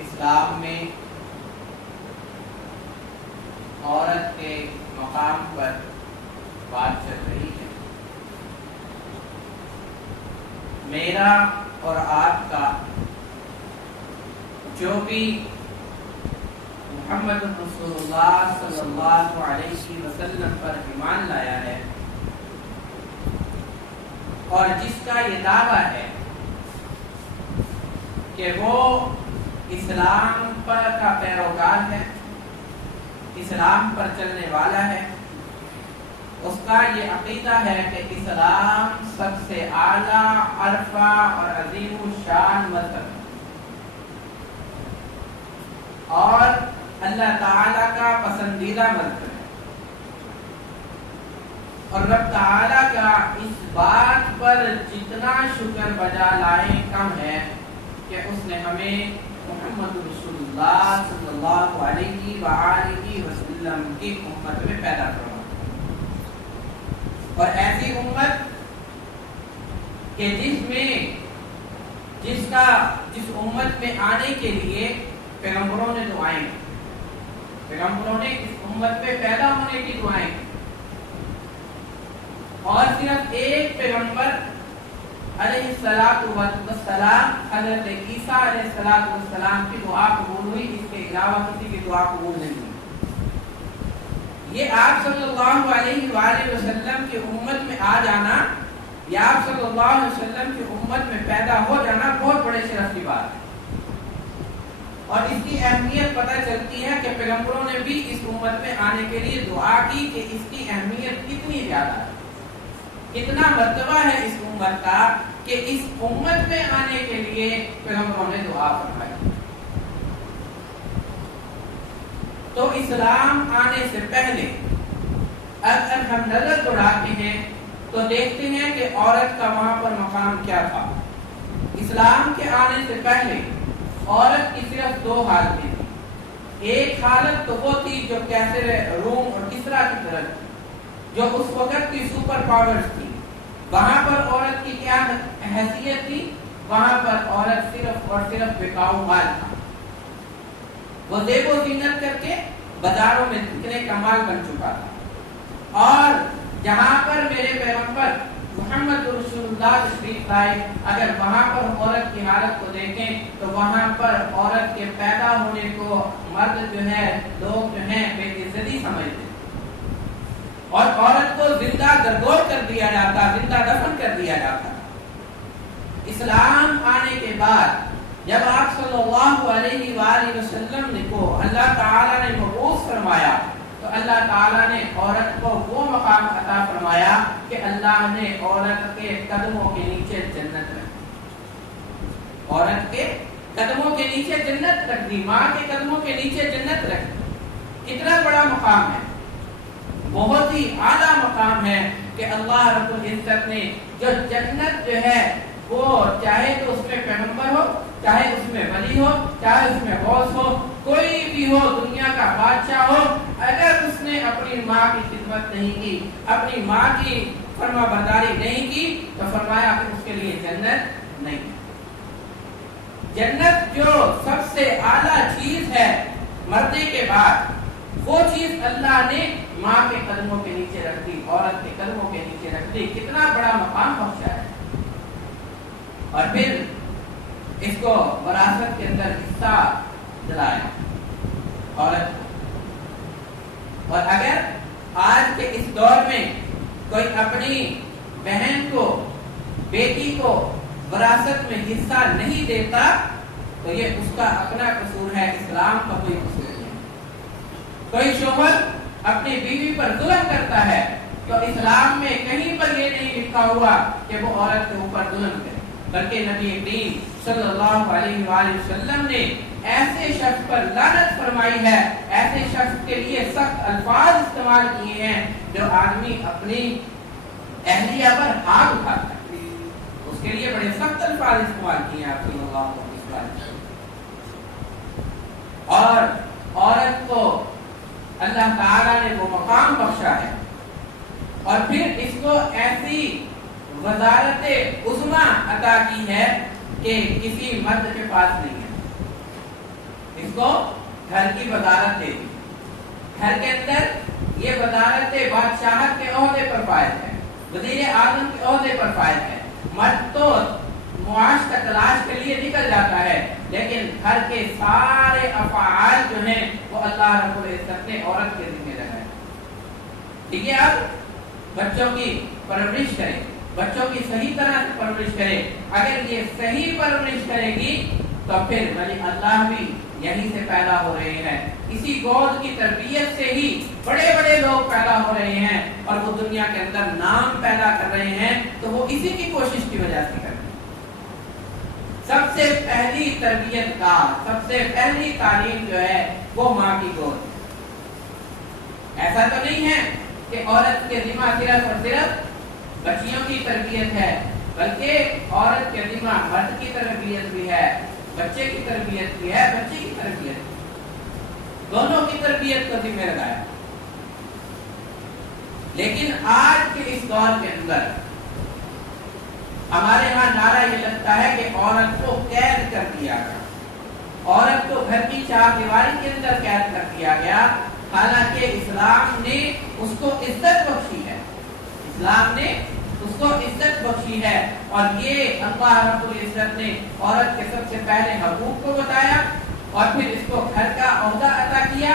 اسلام میں عورت کے مقام پر بات چل رہی ہے. میرا اور آپ کا جو بھی محمد رسول اللہ صلی اللہ علیہ وسلم پر ایمان لایا ہے اور جس کا یہ دعویٰ ہے کہ وہ اسلام پر کا پیروکار ہے، اسلام پر چلنے والا ہے، اس کا یہ عقیدہ ہے کہ اسلام سب سے اعلیٰ، عرفہ اور عظیم الشان مذہب ہے اور اللہ تعالیٰ کا پسندیدہ مذہب ہے، اور رب تعالیٰ کا اس بات پر جتنا شکر بجا لائیں کم ہے کہ اس نے ہمیں محمد رسول اللہ صلی اللہ علیہ وآلہ وسلم کی امت میں پیدا کروا، اور ایسی امت کہ جس امت میں آنے کے لیے پیغمبروں نے دعائیں، پیغمبروں نے اس امت میں پیدا ہونے کی دعائیں، اور صرف ایک پیغمبر علیہ السلام حضرت عیسیٰ علیہ السلام کی دعا قبول ہوئی، اس کے علاوہ کسی کی دعا قبول نہیں ہوئی. یہ آپ صلی اللہ علیہ وآلہ وسلم کی امت میں آ جانا، یا آپ صلی اللہ علیہ وسلم کی امت میں پیدا ہو جانا بہت بڑے شرف کی بات ہے. اور اس کی اہمیت پتہ چلتی ہے کہ پیغمبروں نے بھی اس امت میں آنے کے لیے دعا کی کہ اس کی اہمیت کتنی زیادہ ہے، کتنا مرتبہ ہے اس امت کا کہ اس امت میں آنے کے لیے پیغمبروں نے دعا فرمائی۔ تو اسلام آنے سے پہلے اگر ہم نظر دوڑاتے ہیں تو دیکھتے ہیں کہ عورت کا وہاں پر مقام کیا تھا۔ اسلام کے آنے سے پہلے عورت کی صرف دو حالتیں تھیں۔ ایک حالت تو وہ تھی جو کیسر روم اور کسرا کی طرف تھی، جو اس وقت کی سپر پاورز تھی۔ وہاں پر عورت کی کیا حیثیت تھی؟ وہاں پر عورت صرف اور صرف بکاؤ مال تھا، وہ زیب و زینت کر کے بازاروں میں بکنے کا مال بن چکا تھا۔ اور جہاں پر میرے پیغمبر محمد رسول اللہ تشریف لائے، اگر وہاں پر عورت کی حالت کو دیکھیں تو وہاں پر عورت کے پیدا ہونے کو مرد جو ہے، لوگ جو ہیں بے عزتی سمجھتے اور عورت کو زندہ درگور کر دیا جاتا، زندہ دفن کر دیا جاتا۔ اسلام آنے کے بعد جب آپ صلی اللہ علیہ وآلہ وسلم کو اللہ تعالیٰ نے مبعوث فرمایا تو اللہ تعالیٰ نے عورت کو وہ مقام عطا فرمایا کہ اللہ نے عورت کے قدموں کے نیچے جنت رکھ دی۔ عورت کے قدموں کے نیچے جنت رکھ دی، ماں کے قدموں کے نیچے جنت رکھ دی۔ کتنا بڑا مقام ہے، بہت ہی اعلیٰ مقام ہے کہ اللہ رب العزت نے جو جنت جو ہے وہ چاہے تو اس میں پیغمبر ہو، چاہے اس میں ولی ہو، چاہے اس میں غوث ہو، کوئی بھی ہو، دنیا کا بادشاہ ہو، اگر اس نے اپنی ماں کی خدمت نہیں کی، اپنی ماں کی فرما برداری نہیں کی تو فرمایا کہ اس کے لیے جنت نہیں۔ جنت جو سب سے اعلیٰ چیز ہے مرنے کے بعد، وہ چیز اللہ نے ماں کے قدموں کے نیچے رکھ دی، عورت کے قدموں کے نیچے رکھ دی۔ کتنا بڑا مقام بخشا ہے۔ اور پھر اس کو وراثت کے اندر حصہ دلایا عورت کو۔ اور اگر آج کے اس دور میں کوئی اپنی بہن کو، بیٹی کو وراثت میں حصہ نہیں دیتا تو یہ اس کا اپنا قصور ہے، اسلام کا کوئی قصور نہیں۔ کوئی شوہر اپنی بیوی پر ظلم کرتا ہے تو اسلام میں کہیں پر یہ نہیں لکھا ہوا کہ وہ عورت کے اوپر ظلم کرے، بلکہ نبی کریم صلی اللہ علیہ وآلہ وسلم نے ایسے شخص پر لعنت فرمائی ہے، ایسے شخص کے لیے سخت الفاظ استعمال کیے ہیں جو آدمی اپنی اہلیہ پر ہاتھ اٹھاتا ہے، اس کے لیے بڑے سخت الفاظ استعمال کیے ہیں آپ صلی اللہ علیہ وسلم۔ اور عورت کو اللہ تعالیٰ نے وہ مقام بخشا ہے اور پھر اس کو ایسی وزارت عظمیٰ عطا کی ہے کہ کسی مرد کے پاس نہیں ہے۔ اس کو گھر کی وزارت دے دی، گھر کے اندر یہ وزارت بادشاہت کے عہدے پر فائز ہے، وزیر اعظم کے عہدے پر فائز ہے۔ مرد تو معاش کا تلاش کے لیے نکل جاتا ہے، لیکن گھر کے سارے افعال جو ہیں وہ اللہ رب العزت نے عورت کے ذمہ لگائے۔ ٹھیک ہے، اب بچوں کی پرورش کریں، بچوں کی صحیح طرح سے پرورش کرے۔ اگر یہ صحیح پرورش کرے گی تو پھر ولی اللہ بھی یہیں سے پیدا ہو رہے ہیں، اسی گود کی تربیت سے ہی بڑے بڑے لوگ پیدا ہو رہے ہیں اور وہ دنیا کے اندر نام پیدا کر رہے ہیں، تو وہ اسی کی کوشش کی وجہ سے کر رہے ہیں۔ سب سے پہلی تربیت کا، سب سے پہلی تعلیم جو ہے وہ ماں کی گود۔ ایسا تو نہیں ہے کہ عورت کے ذمہ صرف اور صرف بچیوں کی تربیت ہے، بلکہ عورت کے ذمہ مرد کی تربیت بھی ہے، بچے کی تربیت بھی ہے، بچے کی تربیت، دونوں کی تربیت کو ذمہ لگایا۔ لیکن آج کے اس دور کے اندر ہمارے ہاں نعرہ یہ لگتا ہے کہ عورت کو قید کر دیا گیا، عورت کو گھر کی چار دیواری کے اندر قید کر دیا گیا، حالانکہ اسلام نے اس کو عزت بخشی ہے، اسلام نے اس کو عزت بخشی ہے۔ اور یہ اللہ رب العزت نے عورت کے سب سے پہلے حقوق کو بتایا اور پھر اس کو گھر کا عہدہ عطا کیا،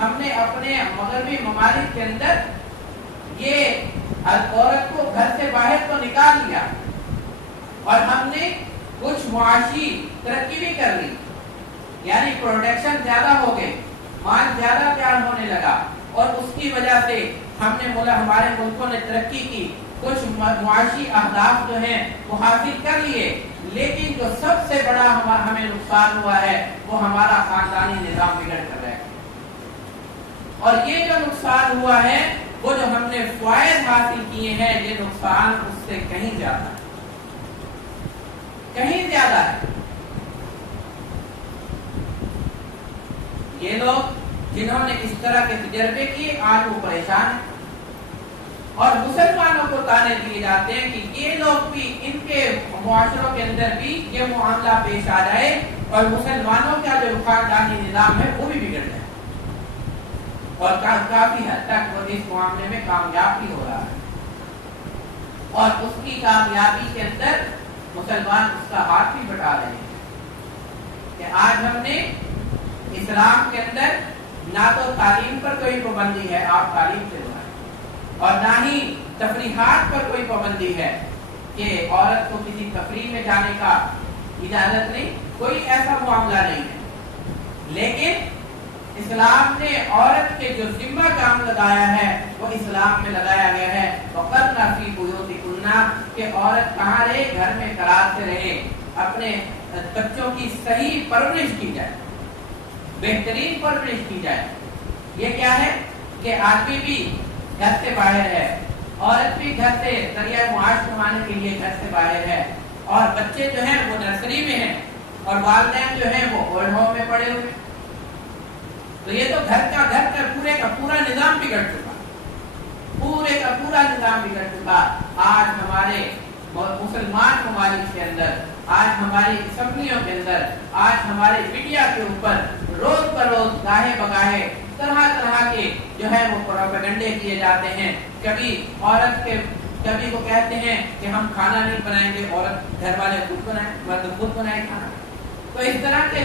ہم نے اپنے مغربی ممالک کے اندر یہ عورت کو گھر سے باہر تو نکال لیا اور ہم نے کچھ معاشی ترقی بھی کر لی، یعنی پروڈکشن زیادہ ہو گئے، مال زیادہ تیار ہونے لگا اور اس کی وجہ سے ہم نے ہمارے ملکوں نے ترقی کی، کچھ معاشی اہداف جو ہیں وہ حاصل کر لیے، لیکن جو سب سے بڑا ہمیں نقصان ہوا ہے وہ ہمارا خاندانی نظام بگڑ کر رہا ہے۔ اور یہ جو نقصان ہوا ہے، وہ جو ہم نے فوائد حاصل کیے ہیں، یہ نقصان اس سے کہیں زیادہ ہے، کہیں زیادہ ہے۔ یہ لوگ جنہوں نے اس طرح کے تجربے کیے آج وہ پریشان ہیں، اور مسلمانوں کو تانے دیے جاتے ہیں کہ یہ لوگ بھی، ان کے معاشروں کے اندر بھی یہ معاملہ پیش آ جائے اور مسلمانوں کا جو خاندانی نظام ہے وہ بھی بگڑ جائے، اور کافی حد تک وہ اس معاملے میں کامیاب بھی ہو رہا ہے، اور اس کی کامیابی کے اندر مسلمان اس کا ہاتھ بھی بٹا رہے ہیں کہ آج ہم نے اسلام کے اندر نہ تو تعلیم پر کوئی پابندی ہے، آپ تعلیم سے روائیں، اور نہ ہی تفریحات پر کوئی پابندی ہے کہ عورت کو کسی تفریح میں جانے کا اجازت نہیں، کوئی ایسا معاملہ نہیں ہے، لیکن اسلام نے عورت کے جو ذمہ کام لگایا ہے وہ اسلام میں لگایا گیا ہے، وَقَرْنَ فِي بُيُوتِكُنَّ، کہ عورت کہاں رہے، گھر میں قرار سے رہے، اپنے بچوں کی صحیح پرورش کی جائے، بہترین پرورش کی جائے۔ یہ کیا ہے کہ آدمی بھی گھر سے باہر ہے، عورت بھی گھر سے ذریعہ معاش کمانے کے لیے گھر سے باہر ہے، اور بچے جو ہیں وہ نرسری میں ہیں، اور والدین جو ہیں وہ اولڈ ہوم میں پڑے ہوئے، تو یہ تو گھر کا پورے کا پورا نظام بگڑ چکا، پورے کا پورا نظام بگڑ چکا۔ آج ہمارے مسلمان ممالک کے اندر، آج ہماری اسمبلیوں کے اندر، آج ہمارے میڈیا کے اوپر روز بروز گاہے بگاہے طرح طرح کے جو ہے وہ پروپیگنڈے کیے جاتے ہیں۔ کبھی عورت کے، کبھی وہ کہتے ہیں کہ ہم کھانا نہیں بنائیں گے، عورت گھر والے خود بنائیں، مرد خود بنائے کھانا۔ تو اس طرح کے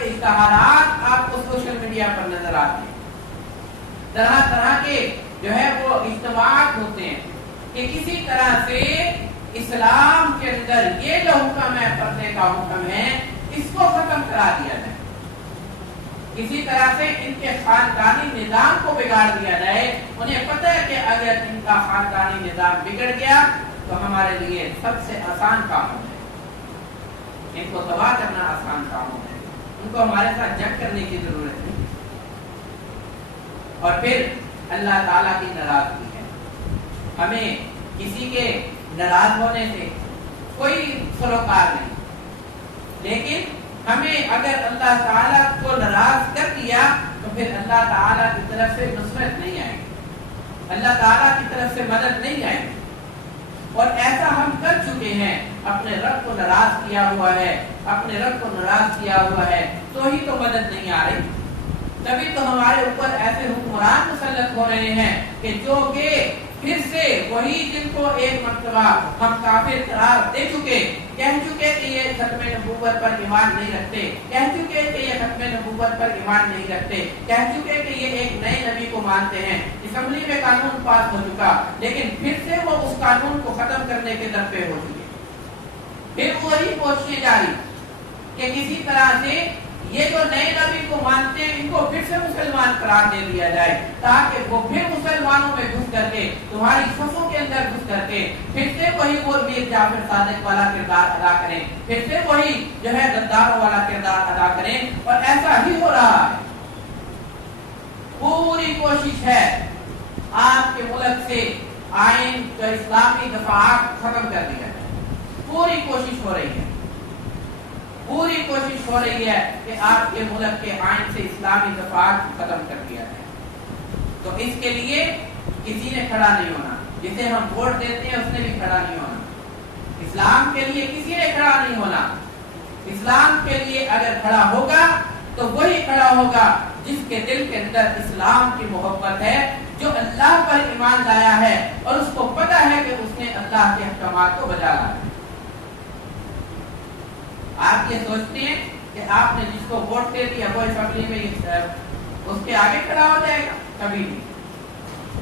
اشتہارات آپ کو سوشل میڈیا پر نظر آتے ہیں، طرح طرح کے جو ہے وہ اجتماعات ہوتے ہیں کہ کسی طرح سے اسلام کے اندر یہ جو حکم ہے، پردے کا حکم ہے، اس کو ختم کرا دیا جائے، کسی طرح سے ان کے خاندانی نظام کو بگاڑ دیا جائے۔ انہیں پتہ ہے کہ اگر ان کا خاندانی نظام بگڑ گیا تو ہمارے لیے سب سے آسان کام ہے، ان کو تباہ کرنا آسان کام ہے، ان کو ہمارے ساتھ جنگ کرنے کی ضرورت نہیں۔ اور پھر اللہ تعالیٰ کی ناراضگی ہے، ہمیں کسی کے ناراض ہونے سے کوئی سروکار نہیں، لیکن ہمیں اگر اللہ تعالیٰ کو ناراض کر دیا تو پھر اللہ تعالیٰ کی طرف سے نصرت نہیں آئے گی، اللہ تعالیٰ کی طرف سے مدد نہیں آئے گی، اور ایسا ہم کر چکے ہیں، اپنے رب کو ناراض کیا ہوا ہے، اپنے رب کو ناراض کیا ہوا ہے، تو ہی تو مدد نہیں آ رہی، تبھی تو ہمارے اوپر ایسے حکمران مسلط ہو رہے ہیں کہ جو کہ پھر سے وہی جن کو ایک مرتبہ ہم کافر قرار دے چکے، کہہ چکے کہ یہ ختم نبوت پر ایمان نہیں رکھتے، کہہ چکے کہ یہ ختم نبوت پر ایمان نہیں رکھتے، کہہ چکے کہ یہ ایک نئے نبی کو مانتے ہیں، اسمبلی میں قانون پاس ہو چکا، لیکن پھر سے وہ اس قانون کو ختم کرنے کے در پہ ہو چکے، پھر وہی کوششیں جاری کہ کسی طرح سے یہ جو نئے نبی کو مانتے ہیں ان کو پھر سے مسلمان قرار دے دیا جائے، تاکہ وہ پھر مسلمانوں میں گھس کر کے، تمہاری صفوں کے اندر گھس کر کے پھر سے وہی وہ میر جعفر صادق والا کردار ادا کریں، پھر سے وہی جو ہے غداروں والا کردار ادا کریں، اور ایسا ہی ہو رہا ہے۔ پوری کوشش ہے آپ کے ملک سے آئین جو اسلامی دفاعات ختم کر دیا جائے، پوری کوشش ہو رہی ہے، پوری کوشش ہو رہی ہے کہ آپ کے ملک کے آئین سے اسلامی دفاعات ختم کر دیا جائے۔ تو اس کے لیے کسی نے کھڑا نہیں ہونا، جسے ہم ووٹ دیتے ہیں اس نے بھی کھڑا نہیں ہونا، اسلام کے لیے کسی نے کھڑا نہیں ہونا۔ اسلام کے لیے اگر کھڑا ہوگا تو وہی کھڑا ہوگا جس کے دل کے اندر اسلام کی محبت ہے، جو اللہ پر ایمان لایا ہے اور اس کو پتہ ہے کہ اس نے اللہ کے احکامات کو بجا لایا ہے۔ آپ یہ سوچتے ہیں کہ آپ نے جس کو ووٹ دے دیا وہ اسمبلی میں اس کے آگے کھڑا ہو جائے گا؟ کبھی نہیں۔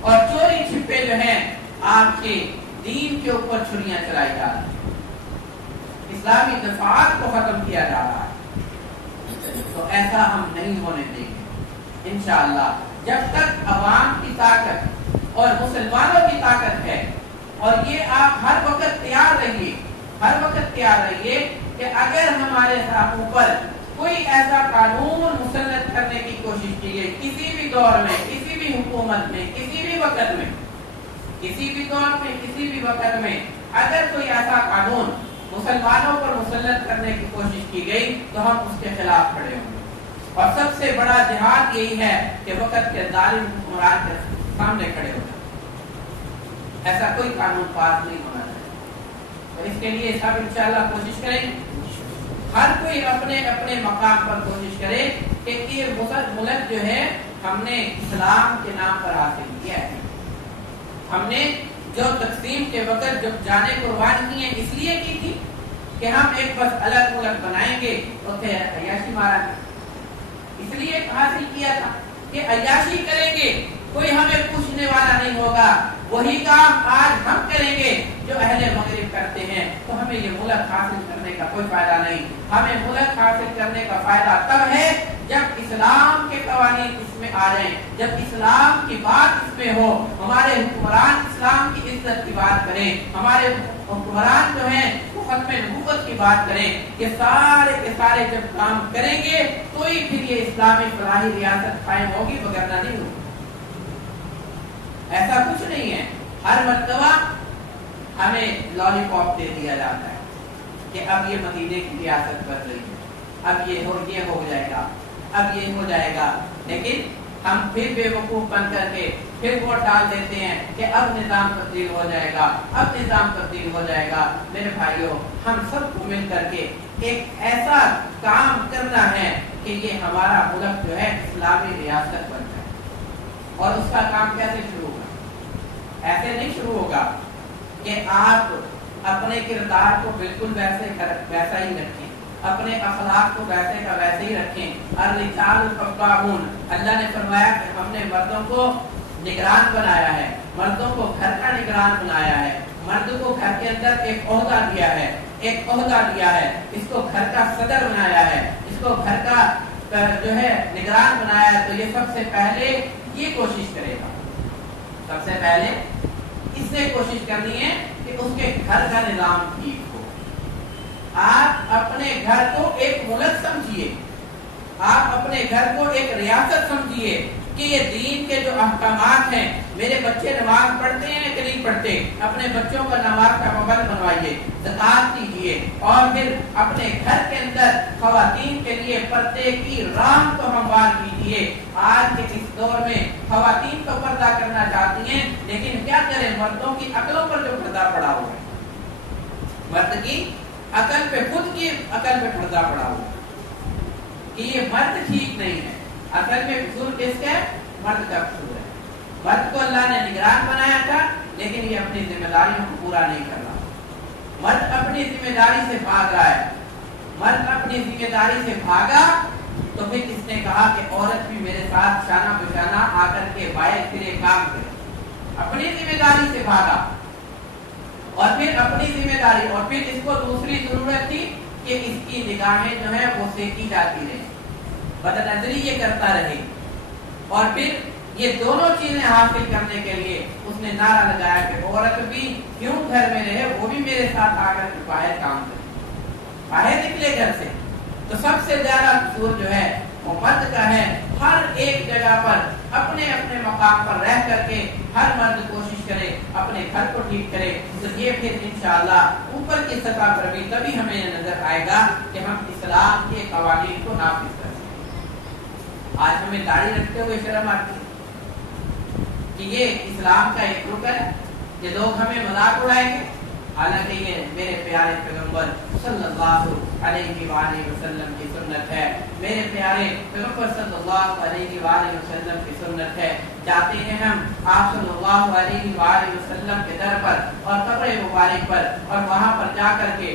اور چوری چھپے جو ہیں آپ کے دین کے اوپر چھریاں چلائی جا رہی ہیں، اسلامی دفاعات کو ختم کیا جا رہا ہے، تو ایسا ہم نہیں ہونے دیں گے انشاءاللہ۔ جب تک عوام کی طاقت اور مسلمانوں کی طاقت ہے، اور یہ آپ ہر وقت تیار رہیے، ہر وقت تیار رہیے کہ اگر ہمارے اوپر کوئی ایسا قانون مسلط کرنے کی کوشش کی گئی کسی بھی دور میں، کسی بھی حکومت میں، کسی بھی وقت میں، کسی بھی دور میں، کسی بھی وقت میں اگر کوئی ایسا قانون مسلمانوں پر مسلط کرنے کی کوشش کی گئی تو ہم اس کے خلاف کھڑے ہوں گے۔ اور سب سے بڑا جہاد یہی ہے کہ وقت کے ظالم حکمران کے سامنے کھڑے ہو جائیں۔ ایسا کوئی قانون پاس نہیں ہونا چاہیے، تو اس کے لیے سب انشاءاللہ کوشش کریں گے، ہر کوئی اپنے اپنے مقام پر کوشش کرے کہ یہ ملک جو ہے ہم نے اسلام کے نام پر حاصل کیا ہے۔ ہم نے جو تقسیم کے وقت جب جانے قربان کی ہیں اس لیے کی تھی کہ ہم ایک بس الگ ملک بنائیں گے اور پھر عیاشی مارا گے، اس لیے حاصل کیا تھا کہ عیاشی کریں گے، کوئی ہمیں پوچھنے والا نہیں ہوگا، وہی کام آج ہم کریں گے جو اہل مغرب کرتے ہیں، تو ہمیں یہ ملک حاصل کرنے کا کوئی فائدہ نہیں۔ ہمیں ملک حاصل کرنے کا فائدہ تب ہے جب اسلام کے قوانین اس میں آ جائیں، جب اسلام کی بات اس میں ہو، ہمارے حکمران اسلام کی عزت کی بات کریں، ہمارے حکمران جو ہیں وہ ختم نبوت کی بات کریں، یہ سارے کے سارے جب کام کریں گے تو ہی پھر یہ اسلامی فلاحی ریاست قائم ہوگی، وغیرہ نہیں ہوگی۔ ایسا کچھ نہیں ہے، ہر مرتبہ ہمیں لالی پاپ دے دیا جاتا ہے کہ اب یہ مدینے کی ریاست بن رہی ہے، اب یہ ہو جائے گا، اب یہ ہو جائے گا، لیکن ہم پھر بے وقوف بن کر کے پھر ووٹ ڈال دیتے ہیں کہ اب نظام تبدیل ہو جائے گا، اب نظام تبدیل ہو جائے گا۔ میرے بھائیوں، ہم سب کو مل کر کے ایک ایسا کام کرنا ہے کہ یہ ہمارا ملک جو ہے اسلامی ریاست بن جائے، اور اس کا کام کیسے شروع ہوگا؟ ایسے نہیں شروع ہوگا کہ آپ اپنے کردار کو بالکل ویسا ہی رکھیں، اپنے اخلاق کو ویسے کا ویسے ہی رکھیں۔ الرجال قوامون، اللہ نے فرمایا کہ ہم نے مردوں کو نگران بنایا ہے، مردوں کو گھر کا نگران بنایا ہے، مرد کو گھر کے اندر ایک عہدہ دیا ہے، ایک عہدہ دیا ہے، اس کو گھر کا صدر بنایا ہے، اس کو گھر کا جو ہے نگران بنایا ہے، تو یہ سب سے پہلے یہ کوشش کرے گا، سب سے پہلے اس نے کوشش کرنی ہے کہ اس کے گھر کا نظام ٹھیک ہو۔ آپ اپنے گھر کو ایک ملک سمجھیے، آپ اپنے گھر کو ایک ریاست سمجھیے کہ یہ دین کے جو احکامات ہیں، میرے بچے نماز پڑھتے ہیں کہ نہیں پڑھتے، اپنے بچوں کا نماز کا پابند بنوائیے، زکوٰۃ دیجیے، اور پھر اپنے گھر کے اندر خواتین کے لیے پردے کی راہ کو ہموار کیجیے۔ آج کے اس دور میں خواتین تو پردہ کرنا چاہتی ہیں، لیکن کیا کریں، مردوں کی عقلوں پر جو پردہ پڑا ہوا ہے، مرد کی عقل پہ، خود کی عقل پہ پردہ پڑا ہوا کہ یہ مرد ٹھیک نہیں ہے۔ اصل میں قصور کس کا ہے؟ مرد کا قصور ہے۔ مرد کو اللہ نے نگران بنایا تھا، لیکن یہ اپنی ذمہ داریوں کو پورا نہیں کر رہا۔ مرد اپنی ذمہ داری سے بھاگ رہا ہے، مرد اپنی ذمہ داری سے بھاگا تو پھر اس نے کہا کہ عورت بھی میرے ساتھ شانہ بشانہ آ کر کے باہر پھرے کام کرے، اپنی ذمہ داری سے بھاگا، اور پھر اپنی ذمہ داری، اور پھر اس کو دوسری ضرورت تھی کہ اس کی نگاہیں جو ہیں وہ سیکی جاتی رہے، بد نظری یہ کرتا رہے، اور پھر یہ دونوں چیزیں حاصل کرنے کے لیے اس نے نعرہ لگایا کہ عورت بھی کیوں گھر میں رہے، وہ بھی میرے ساتھ آ کر باہر کام کرے، باہر نکلے گھر سے۔ تو سب سے زیادہ قصور جو ہے وہ مرد کا ہے۔ ہر ایک جگہ پر اپنے اپنے مقام پر رہ کر کے ہر مرد کوشش کرے اپنے گھر کو ٹھیک کرے، تو یہ پھر انشاءاللہ اوپر کی سطح پر بھی تبھی ہمیں یہ نظر آئے گا کہ ہم اسلام کے قوانین کو نافذ کریں۔ آج ہمیں داڑھی رکھتے ہوئے شرم آتی ہے کہ یہ اسلام کا ایک رکن ہے، کہ لوگ ہمیں مذاق اڑائیں گے، حالانکہ یہ میرے پیارے پیغمبر صلی اللہ علیہ وآلہ وسلم کی سنت ہے، میرے پیارے پیغمبر صلی اللہ علیہ وآلہ وسلم کی سنت ہے۔ جاتے ہیں ہم آپ صلی اللہ علیہ وآلہ وسلم کے در پر اور قبر مبارک پر، اور وہاں پر جا کر کے